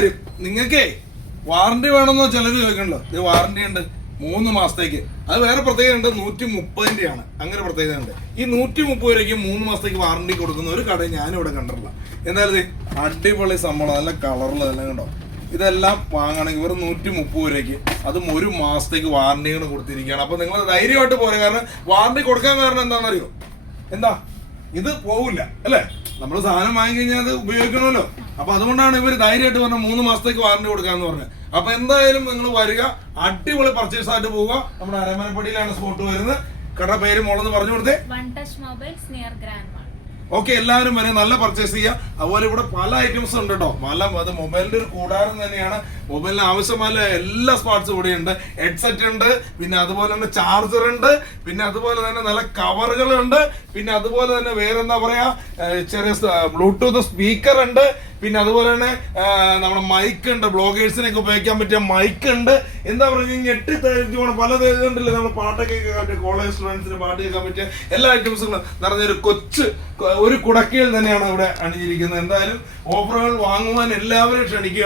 കാര്യം, നിങ്ങൾക്കേ വാറണ്ടി വേണമെന്നോ ചിലർ ചോദിക്കണല്ലോ. ഇത് വാറണ്ടി ഉണ്ട് 3 മാസത്തേക്ക്. അത് വേറെ പ്രത്യേകത ഉണ്ട്, 130 ആണ്. അങ്ങനെ പ്രത്യേകത ഉണ്ട്. ഈ 130 രൂപയ്ക്ക് 3 മാസത്തേക്ക് വാറണ്ടി കൊടുക്കുന്ന ഒരു കട ഞാനിവിടെ കണ്ടിട്ടില്ല. എന്തായാലും അടിപൊളി സംഭവം, നല്ല കളറിൽ തന്നെ കണ്ടോ. ഇതെല്ലാം വാങ്ങണമെങ്കിൽ വെറും 130 രൂപയ്ക്ക്, അതും 1 മാസത്തേക്ക് വാറണ്ടികൾ കൊടുത്തിരിക്കുകയാണ്. അപ്പോൾ നിങ്ങൾ ധൈര്യമായിട്ട് പോരെ. കാരണം വാറണ്ടി കൊടുക്കാൻ കാരണം എന്താണെന്നറിയോ? എന്താ, ഇത് പോവില്ല അല്ലേ? നമ്മൾ സാധനം വാങ്ങിക്കഴിഞ്ഞാൽ അത് ഉപയോഗിക്കണമല്ലോ. അപ്പൊ അതുകൊണ്ടാണ് ഇവർ ധൈര്യമായിട്ട് പറഞ്ഞ 3 മാസത്തേക്ക് വാറണ്ടി കൊടുക്കാന്ന് പറഞ്ഞത്. അപ്പൊ എന്തായാലും നിങ്ങൾ വരിക, അടിപൊളി പർച്ചേസ് ആയിട്ട് പോവുക. നമ്മുടെ അരമനപ്പടിയിലാണ് സ്പോട്ട് വരുന്നത്. കട പേര് മോളെന്ന് പറഞ്ഞു കൊടുത്തേ. ഓക്കെ, എല്ലാവരും വരെ നല്ല പർച്ചേസ് ചെയ്യുക. അതുപോലെ ഇവിടെ പല ഐറ്റംസ് ഉണ്ട് കേട്ടോ. അത് മൊബൈലിന്റെ ഒരു കൂടാരം തന്നെയാണ്. മൊബൈലിന് ആവശ്യമായ എല്ലാ സ്പാർട്സും ഇവിടെ ഉണ്ട്. ഹെഡ്സെറ്റ് ഉണ്ട്, പിന്നെ അതുപോലെ തന്നെ ചാർജർ ഉണ്ട്, പിന്നെ അതുപോലെ തന്നെ നല്ല കവറുകളുണ്ട്, പിന്നെ അതുപോലെ തന്നെ വേറെന്താ പറയാ, ചെറിയ ബ്ലൂടൂത്ത് സ്പീക്കർ ഉണ്ട്, പിന്നെ അതുപോലെ തന്നെ നമ്മുടെ മൈക്ക് ഉണ്ട്, ബ്ലോഗേഴ്സിനൊക്കെ ഉപയോഗിക്കാൻ പറ്റിയ മൈക്ക് ഉണ്ട്. എന്താ പറയുക, ഞെട്ടി തരിച്ചു പോകണം പല ഉണ്ടല്ലോ. നമ്മൾ പാട്ടൊക്കെ കേൾക്കാൻ പറ്റിയ, കോളേജ് സ്റ്റുഡൻസിന് പാട്ട് കേൾക്കാൻ പറ്റിയ എല്ലാ ഐറ്റംസുകളും നിറഞ്ഞൊരു ഒരു കുടക്കീഴിൽ തന്നെയാണ് ഇവിടെ അണിഞ്ഞിരിക്കുന്നത്. എന്തായാലും ഓഫറുകൾ വാങ്ങുവാൻ എല്ലാവരും ക്ഷണിക്കുക.